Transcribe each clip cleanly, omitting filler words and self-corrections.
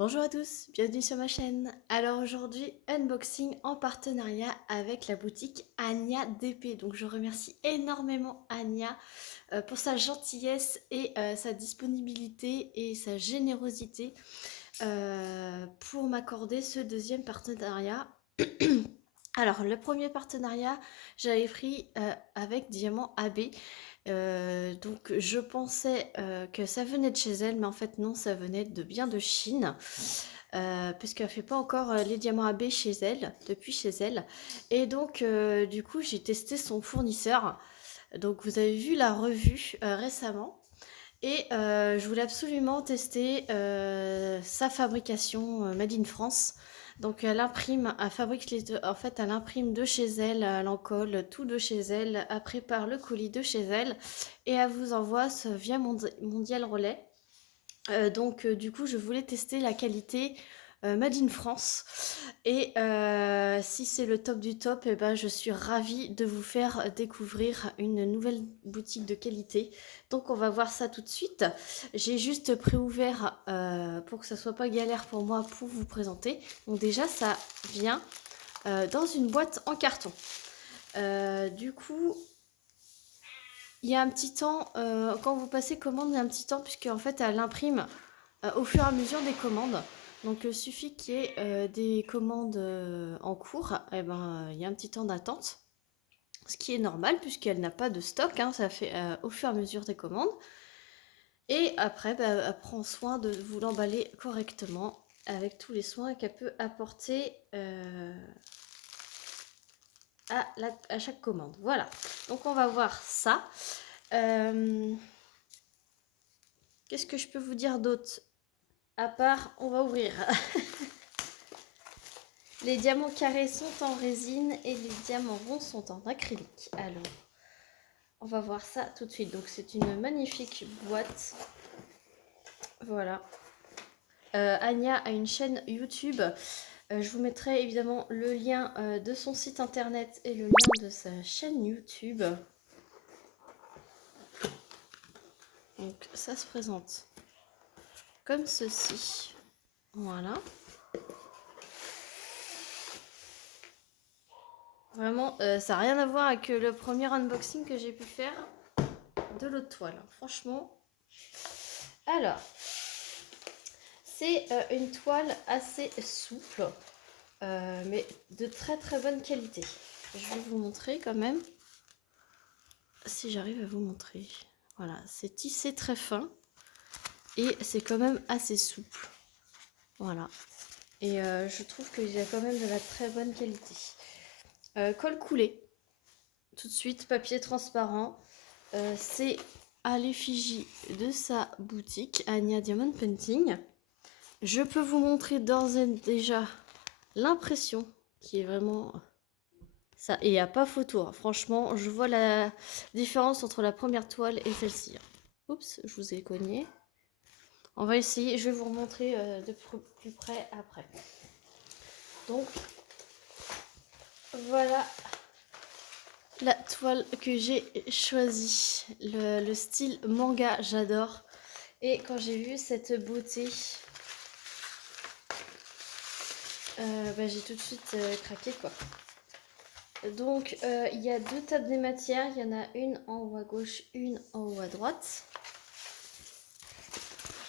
Bonjour à tous, bienvenue sur ma chaîne. Alors aujourd'hui, unboxing en partenariat avec la boutique Ania DP. Donc je remercie énormément Ania pour sa gentillesse et sa disponibilité et sa générosité pour m'accorder ce deuxième partenariat. Alors le premier partenariat, j'avais pris avec Diamant AB. Donc je pensais que ça venait de chez elle, mais en fait non, ça venait bien de Chine, puisqu'elle fait pas encore les diamants AB chez elle, depuis chez elle. Et donc du coup j'ai testé son fournisseur. Donc vous avez vu la revue récemment. Et je voulais absolument tester sa fabrication Made in France. Donc elle imprime, elle fabrique les deux, en fait elle imprime de chez elle, elle en colle tout de chez elle, elle prépare le colis de chez elle et elle vous envoie via Mondial Relais. Donc du coup je voulais tester la qualité Made in France et si c'est le top du top, et ben, je suis ravie de vous faire découvrir une nouvelle boutique de qualité. Donc on va voir ça tout de suite. J'ai juste préouvert pour que ça soit pas galère pour moi pour vous présenter. Donc déjà ça vient dans une boîte en carton. Du coup il y a un petit temps, quand vous passez commande, il y a un petit temps puisque en fait elle imprime au fur et à mesure des commandes. Donc il suffit qu'il y ait des commandes en cours, et ben il y a un petit temps d'attente, ce qui est normal puisqu'elle n'a pas de stock, hein, ça fait au fur et à mesure des commandes. Et après, bah, elle prend soin de vous l'emballer correctement avec tous les soins qu'elle peut apporter à chaque commande. Voilà, donc on va voir ça. Qu'est-ce que je peux vous dire d'autre? À part, on va ouvrir. Les diamants carrés sont en résine et les diamants ronds sont en acrylique. Alors, on va voir ça tout de suite. Donc, c'est une magnifique boîte. Voilà. Ania a une chaîne YouTube. Je vous mettrai évidemment le lien de son site internet et le lien de sa chaîne YouTube. Donc, ça se présente comme ceci. Voilà. Vraiment, ça n'a rien à voir avec le premier unboxing que j'ai pu faire de l'autre toile. Franchement. Alors, c'est une toile assez souple, mais de très très bonne qualité. Je vais vous montrer quand même, si j'arrive à vous montrer. Voilà, c'est tissé très fin et c'est quand même assez souple. Voilà. Et je trouve qu'il y a quand même de la très bonne qualité. Colle coulé, tout de suite, papier transparent. C'est à l'effigie de sa boutique, Ania Diamond Painting. Je peux vous montrer d'ores et déjà l'impression qui est vraiment ça. Et il n'y a pas photo, hein. Franchement, je vois la différence entre la première toile et celle-ci. Oups, je vous ai cogné. On va essayer, je vais vous remontrer de plus près après. Donc, voilà la toile que j'ai choisie. Le style manga, j'adore. Et quand j'ai vu cette beauté, bah, j'ai tout de suite craqué quoi. Donc il y a deux tables des matières, il y en a une en haut à gauche, une en haut à droite.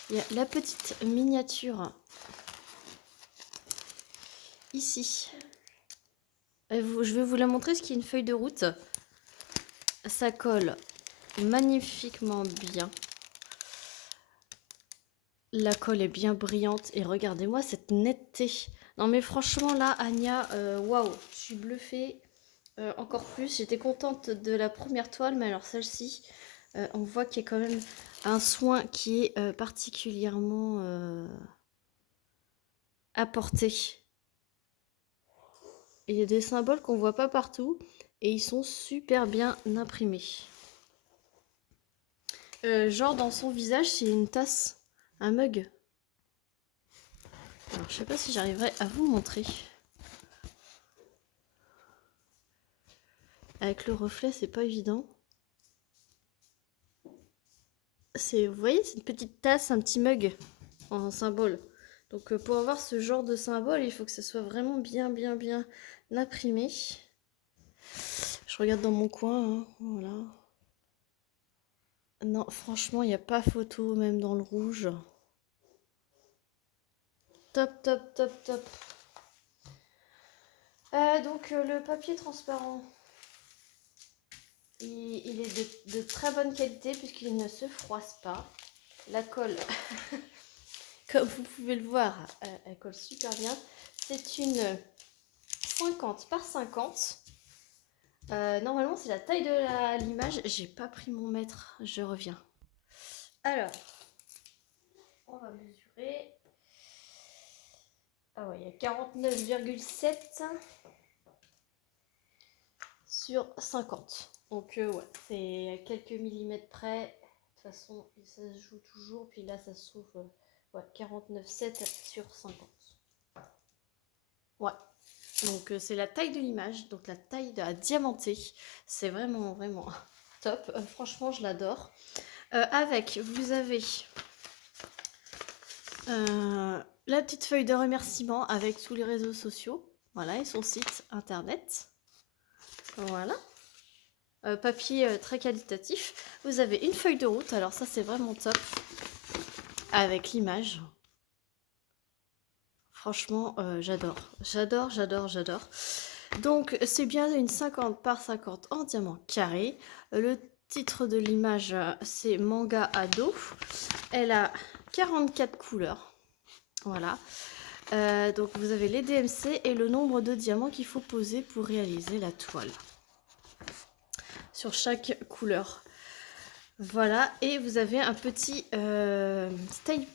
Il y a la petite miniature ici. Je vais vous la montrer, ce qui est une feuille de route. Ça colle magnifiquement bien. La colle est bien brillante et regardez-moi cette netteté. Non mais franchement là, Ania, waouh, je suis bluffée. Encore plus, j'étais contente de la première toile, mais alors celle-ci, on voit qu'il y a quand même un soin qui est particulièrement apporté. Il y a des symboles qu'on voit pas partout et ils sont super bien imprimés. Genre dans son visage, c'est une tasse, un mug. Alors je sais pas si j'arriverai à vous montrer. Avec le reflet, c'est pas évident. Vous voyez, c'est une petite tasse, un petit mug en symbole. Donc pour avoir ce genre de symbole, il faut que ça soit vraiment bien imprimé. Je regarde dans mon coin, hein, voilà. Non, franchement, il n'y a pas photo, même dans le rouge. Top. Donc le papier transparent, il est de très bonne qualité puisqu'il ne se froisse pas. La colle, comme vous pouvez le voir, elle colle super bien. C'est une 50 par 50. Normalement, c'est la taille de l'image. J'ai pas pris mon mètre, je reviens. Alors, on va mesurer. Ah ouais, il y a 49,7 sur 50. Donc ouais, c'est à quelques millimètres près. De toute façon, ça se joue toujours. Puis là, ça se trouve ouais, 49,7 sur 50. Ouais. Donc c'est la taille de l'image, donc la taille de la diamantée. C'est vraiment top. Franchement, je l'adore. Avec, vous avez la petite feuille de remerciement avec tous les réseaux sociaux. Voilà, et son site internet. Voilà. Papier très qualitatif. Vous avez une feuille de route. Alors ça, c'est vraiment top. Avec l'image. Franchement, j'adore. Donc, c'est bien une 50 par 50 en diamant carré. Le titre de l'image, c'est Manga Ado. Elle a 44 couleurs. Voilà. Donc, vous avez les DMC et le nombre de diamants qu'il faut poser pour réaliser la toile. Sur chaque couleur. Voilà. Et vous avez un petit step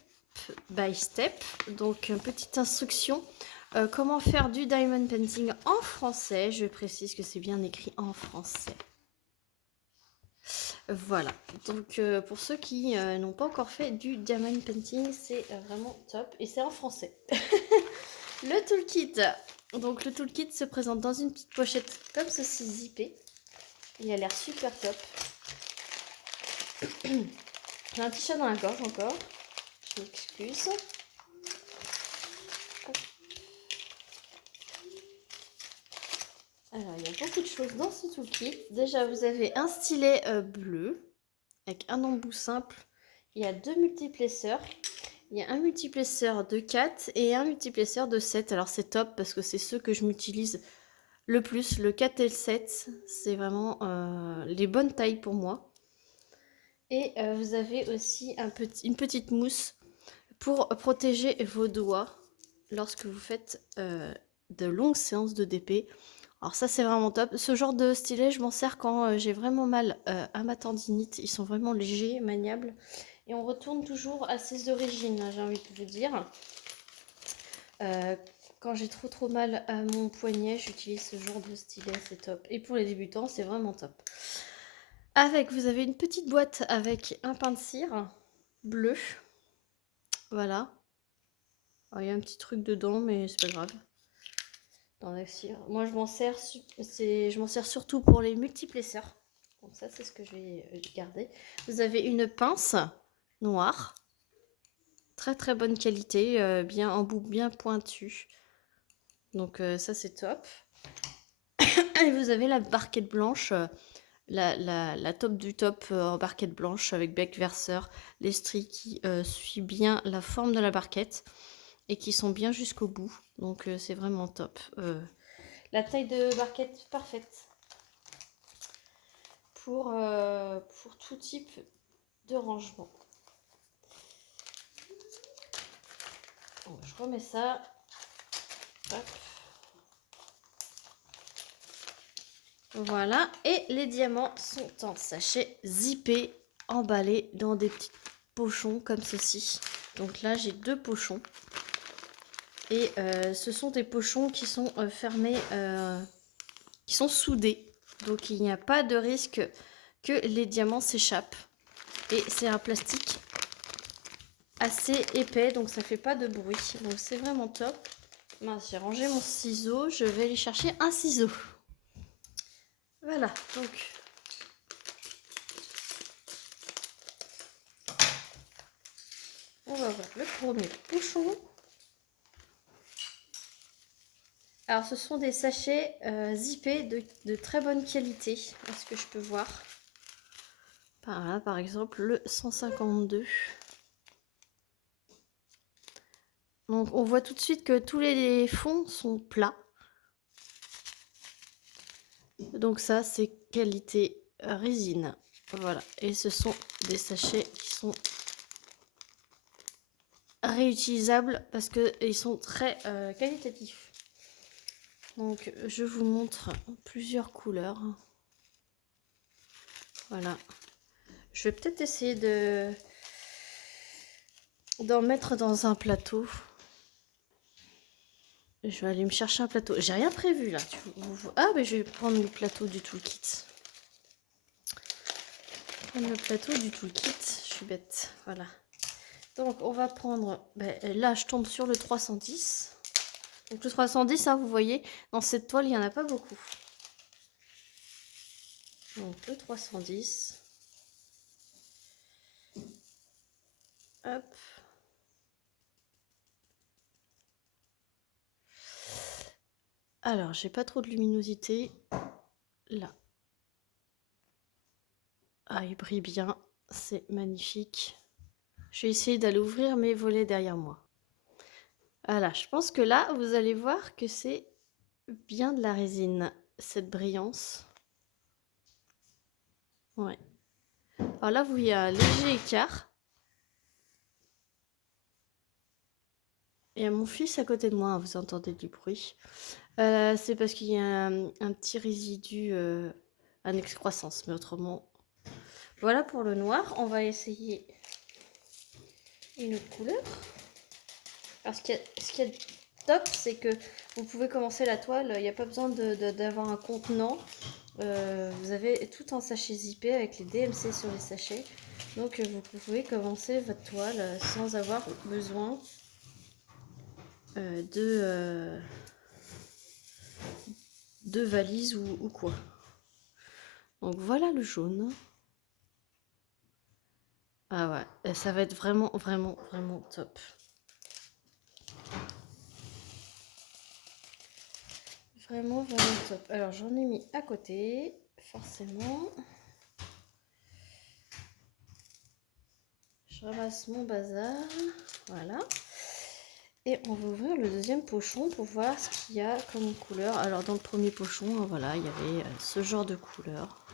by step. Donc, une petite instruction. Comment faire du diamond painting en français. Je précise que c'est bien écrit en français. Voilà, donc pour ceux qui n'ont pas encore fait du diamond painting, c'est vraiment top et c'est en français. Le toolkit, donc le toolkit se présente dans une petite pochette comme ceci zippée. Il a l'air super top. J'ai un petit chat dans la gorge encore, je m'excuse. Alors, il y a beaucoup de choses dans ce toolkit. Déjà, vous avez un stylet bleu avec un embout simple. Il y a 2 multiplesseurs. Il y a un multiplesseur de 4 et un multiplesseur de 7. Alors, c'est top parce que c'est ceux que je m'utilise le plus. Le 4 et le 7, c'est vraiment les bonnes tailles pour moi. Et vous avez aussi une petite mousse pour protéger vos doigts lorsque vous faites de longues séances de DP. Alors ça, c'est vraiment top. Ce genre de stylet, je m'en sers quand j'ai vraiment mal à ma tendinite. Ils sont vraiment légers, maniables. Et on retourne toujours à ses origines, j'ai envie de vous dire. Quand j'ai trop mal à mon poignet, j'utilise ce genre de stylet, c'est top. Et pour les débutants, c'est vraiment top. Avec, vous avez une petite boîte avec un pain de cire bleu. Voilà. Alors, il y a un petit truc dedans, mais c'est pas grave. Dans la cire. Moi, je m'en sers surtout pour les multiplesseurs. Donc ça, c'est ce que je vais garder. Vous avez une pince noire. Très bonne qualité, bien en bout, bien pointu. Donc ça, c'est top. Et vous avez la barquette blanche, la top du top en barquette blanche avec bec verseur, les stries qui suivent bien la forme de la barquette et qui sont bien jusqu'au bout. Donc c'est vraiment top. La taille de barquette parfaite pour tout type de rangement. Bon, je remets ça. Hop. Voilà, et les diamants sont en sachet zippé, emballés dans des petits pochons comme ceci. Donc là, j'ai 2 pochons. Et ce sont des pochons qui sont fermés, qui sont soudés. Donc il n'y a pas de risque que les diamants s'échappent. Et c'est un plastique assez épais, donc ça fait pas de bruit. Donc c'est vraiment top. Mince, j'ai rangé mon ciseau, je vais aller chercher un ciseau. Voilà, donc on va voir le premier pochon. Alors, ce sont des sachets zippés de très bonne qualité, à ce que je peux voir. Par là, par exemple, le 152. Donc, on voit tout de suite que tous les fonds sont plats. Donc ça, c'est qualité résine. Voilà. Et ce sont des sachets qui sont réutilisables parce qu'ils sont très qualitatifs. Donc, je vous montre plusieurs couleurs. Voilà. Je vais peut-être essayer d'en mettre dans un plateau. Je vais aller me chercher un plateau. J'ai rien prévu là. Ah, mais je vais prendre le plateau du toolkit. Prendre le plateau du toolkit. Je suis bête. Voilà. Donc, on va prendre. Là, je tombe sur le 310. Donc, le 310, hein, vous voyez, dans cette toile, il n'y en a pas beaucoup. Donc, le 310. Hop. Alors, j'ai pas trop de luminosité. Là. Ah, il brille bien. C'est magnifique. Je vais essayer d'aller ouvrir mes volets derrière moi. Voilà, je pense que là, vous allez voir que c'est bien de la résine, cette brillance. Ouais. Alors là, vous voyez un léger écart. Il y a mon fils à côté de moi, hein, vous entendez du bruit. C'est parce qu'il y a un petit résidu en excroissance, mais autrement... Voilà pour le noir. On va essayer une autre couleur. Alors, ce qui est top, c'est que vous pouvez commencer la toile. Il n'y a pas besoin d'avoir un contenant. Vous avez tout en sachet zippé avec les DMC sur les sachets. Donc, vous pouvez commencer votre toile sans avoir besoin de valise ou quoi. Donc, voilà le jaune. Ah ouais, ça va être vraiment, vraiment, vraiment top. Vraiment, vraiment top. Alors, j'en ai mis à côté, forcément. Je ramasse mon bazar. Voilà. Et on va ouvrir le deuxième pochon pour voir ce qu'il y a comme couleur. Alors, dans le premier pochon, voilà, il y avait ce genre de couleur.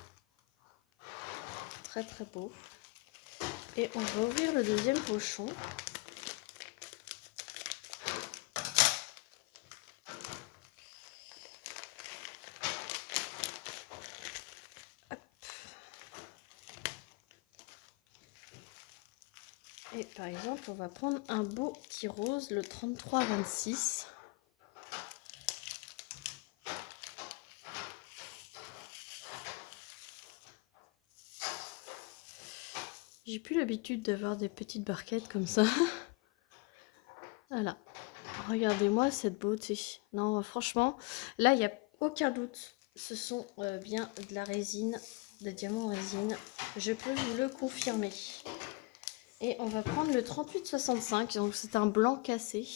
Très, très beau. Et on va ouvrir le deuxième pochon. Et par exemple, on va prendre un beau petit rose, le 3326. J'ai plus l'habitude d'avoir des petites barquettes comme ça. Voilà. Regardez-moi cette beauté. Non, franchement, là, il n'y a aucun doute. Ce sont bien de la résine, des diamants en résine. Je peux vous le confirmer. Et on va prendre le 3865. Donc, c'est un blanc cassé.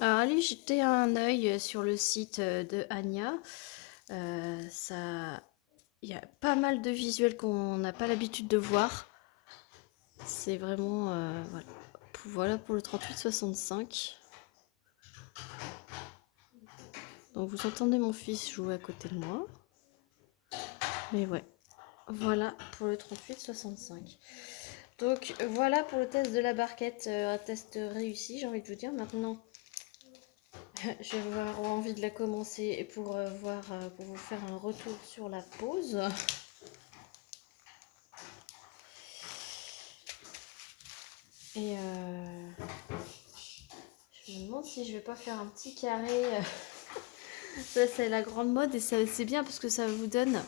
Alors, allez jeter un œil sur le site de Anya. Il y a pas mal de visuels qu'on n'a pas l'habitude de voir. C'est vraiment... voilà pour le 3865. Donc vous entendez mon fils jouer à côté de moi. Mais ouais. Voilà pour le 3865. Donc voilà pour le test de la barquette. Un test réussi, j'ai envie de vous dire. Maintenant, je vais avoir envie de la commencer pour pour vous faire un retour sur la pose. Et je me demande si je vais pas faire un petit carré. Ça, c'est la grande mode et c'est bien parce que ça vous donne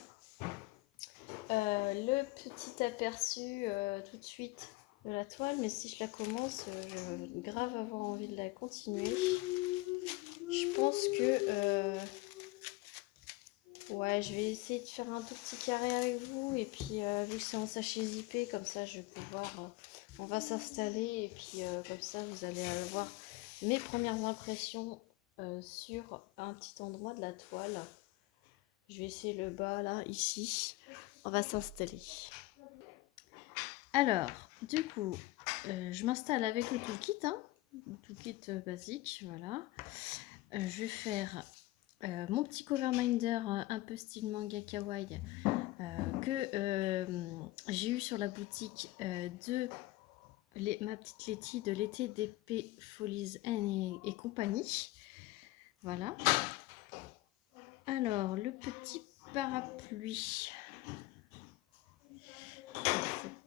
le petit aperçu tout de suite de la toile. Mais si je la commence, je vais grave avoir envie de la continuer. Je pense que Ouais, je vais essayer de faire un tout petit carré avec vous. Et puis, vu que c'est en sachet zippé, comme ça, je vais pouvoir... on va s'installer. Et puis, comme ça, vous allez avoir mes premières impressions sur un petit endroit de la toile. Je vais essayer le bas, là, ici. On va s'installer. Alors, du coup, je m'installe avec le toolkit, hein, le toolkit basique, voilà. Je vais faire mon petit cover minder un peu style manga kawaii que j'ai eu sur la boutique de ma petite Letty de l'été d'épée Folies et compagnie. Voilà. Alors, le petit parapluie.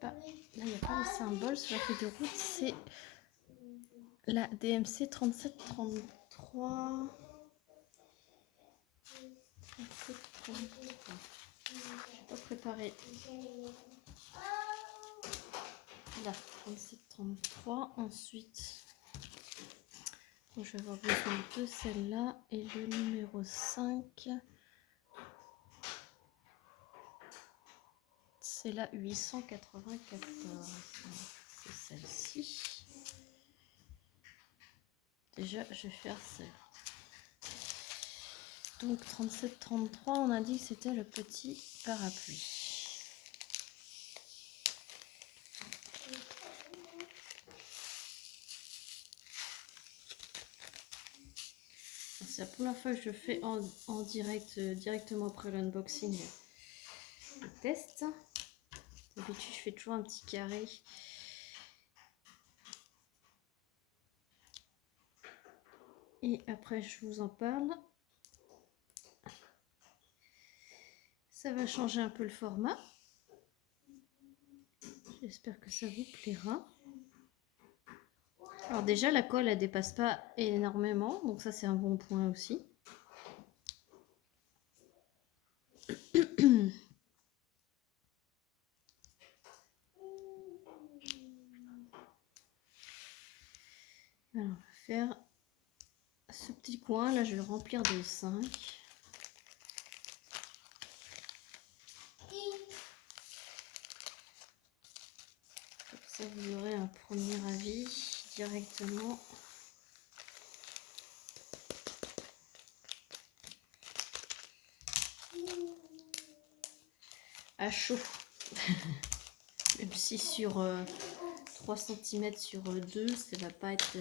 Là, il n'y a pas de symbole sur la feuille de route, c'est la DMC 3733. 3733. Je n'ai pas préparé. Là, 3733. Ensuite, je vais avoir besoin de celle-là et le numéro 5. C'est la 894. C'est celle-ci. Déjà, je vais faire celle. Donc 37-33, on a dit que c'était le petit parapluie. C'est la première fois que je fais en direct, directement après l'unboxing, le test. D'habitude, je fais toujours un petit carré. Et après, je vous en parle. Ça va changer un peu le format. J'espère que ça vous plaira. Alors déjà, la colle, elle dépasse pas énormément. Donc ça, c'est un bon point aussi. Alors, on va faire ce petit coin. Là, je vais le remplir de 5. Comme ça, vous aurez un premier avis directement. À chaud. Même si sur 3 cm sur 2, ça va pas être...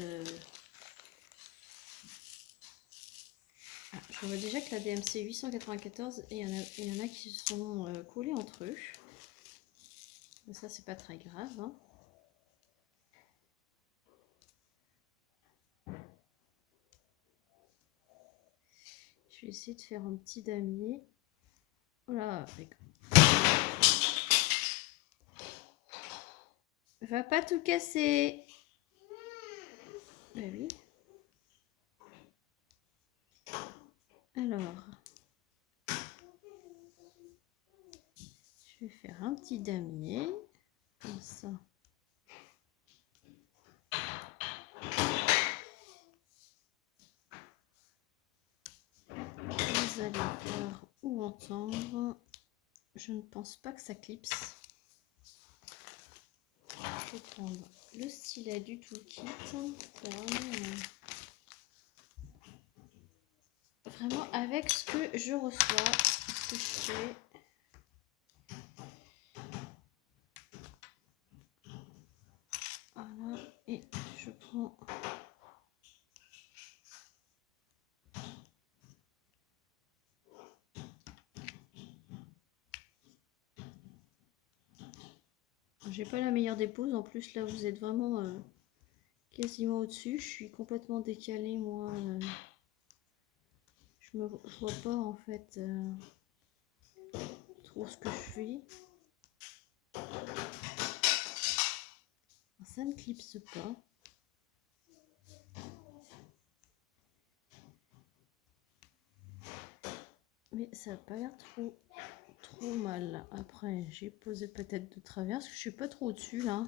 Ah, je vois déjà que la DMC 894, et il y en a qui se sont collés entre eux. Mais ça, c'est pas très grave. Hein. Je vais essayer de faire un petit damier. Voilà, va pas tout casser. Ben oui. Alors, je vais faire un petit damier, comme ça. Vous allez voir ou entendre. Je ne pense pas que ça clipse. Je vais prendre le stylet du toolkit. Vraiment avec ce que je reçois, ce que je fais. Voilà, et je prends j'ai pas la meilleure des poses, en plus là vous êtes vraiment quasiment au-dessus, je suis complètement décalée moi, je vois pas en fait trop ce que je fais. Ça ne clipse pas. Mais ça n'a pas l'air trop mal. Après, j'ai posé peut-être de travers, parce que je suis pas trop au-dessus là.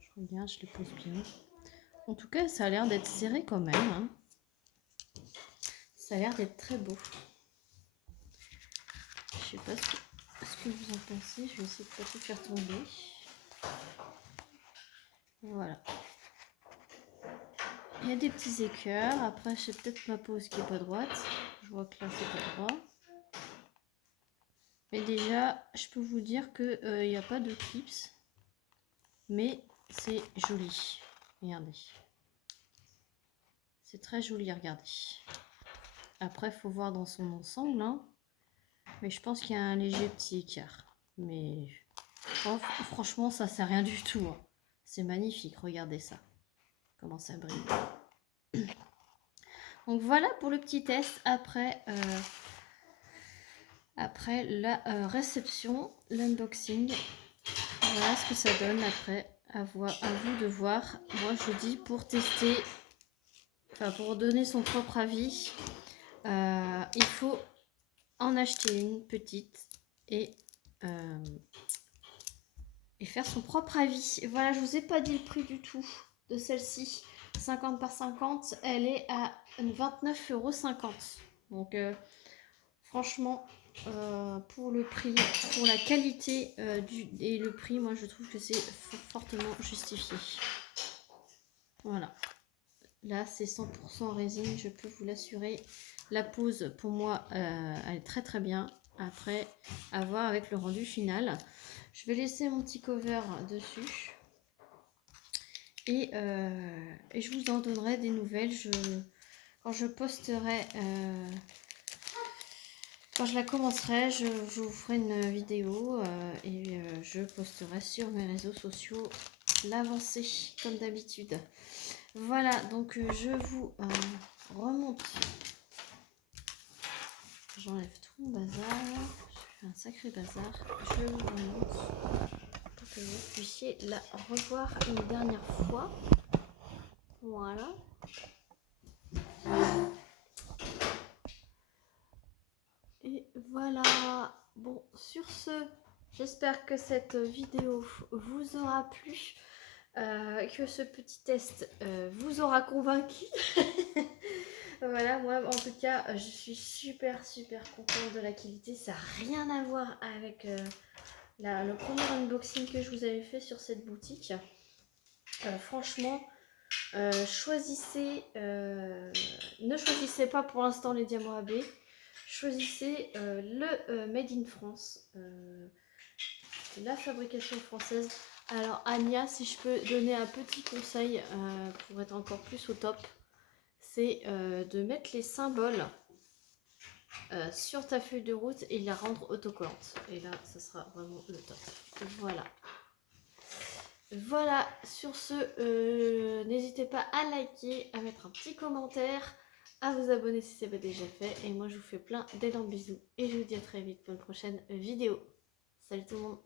Je regarde, je les pose bien. En tout cas, ça a l'air d'être serré quand même. Hein. Ça a l'air d'être très beau. sais pas ce que vous en pensez. Je vais essayer de pas tout faire tomber. Voilà. Il y a des petits équerres. Après, c'est peut-être ma pose qui est pas droite. Je vois que là, c'est pas droit. Mais déjà, je peux vous dire que il n'y a pas de clips. Mais c'est joli. Regardez. C'est très joli à regarder. Après, il faut voir dans son ensemble. Hein. Mais je pense qu'il y a un léger petit écart. Mais oh, franchement, ça sert à rien du tout. Hein. C'est magnifique. Regardez ça. Comment ça brille. Donc voilà pour le petit test. Après la réception, l'unboxing. Voilà ce que ça donne après. À vous de voir. Moi, je dis pour tester, enfin pour donner son propre avis, il faut en acheter une petite et faire son propre avis. Voilà, je vous ai pas dit le prix du tout de celle-ci. 50 par 50, elle est à 29,50 €. Donc franchement, pour le prix, pour la qualité et le prix, moi je trouve que c'est fortement justifié. Voilà. Là, c'est 100% résine, je peux vous l'assurer. La pose, pour moi, elle est très très bien. Après, à voir avec le rendu final. Je vais laisser mon petit cover dessus. Et je vous en donnerai des nouvelles. Quand je posterai, quand je la commencerai, je vous ferai une vidéo et je posterai sur mes réseaux sociaux l'avancée, comme d'habitude. Voilà, donc je vous remonte. J'enlève tout mon bazar. Je fais un sacré bazar. Je vous remonte pour que vous puissiez la revoir une dernière fois. Voilà. Et voilà. Bon, sur ce, j'espère que cette vidéo vous aura plu. Que ce petit test vous aura convaincu. Voilà, moi en tout cas, je suis super contente de la qualité. Ça n'a rien à voir avec le premier unboxing que je vous avais fait sur cette boutique. Franchement, ne choisissez pas pour l'instant les diamants AB. Choisissez le Made in France, la fabrication française. Alors Anya, si je peux donner un petit conseil pour être encore plus au top, c'est de mettre les symboles sur ta feuille de route et la rendre autocollante. Et là, ça sera vraiment le top. Voilà. Voilà, sur ce, n'hésitez pas à liker, à mettre un petit commentaire, à vous abonner si ce n'est pas déjà fait. Et moi, je vous fais plein d'énormes bisous et je vous dis à très vite pour une prochaine vidéo. Salut tout le monde!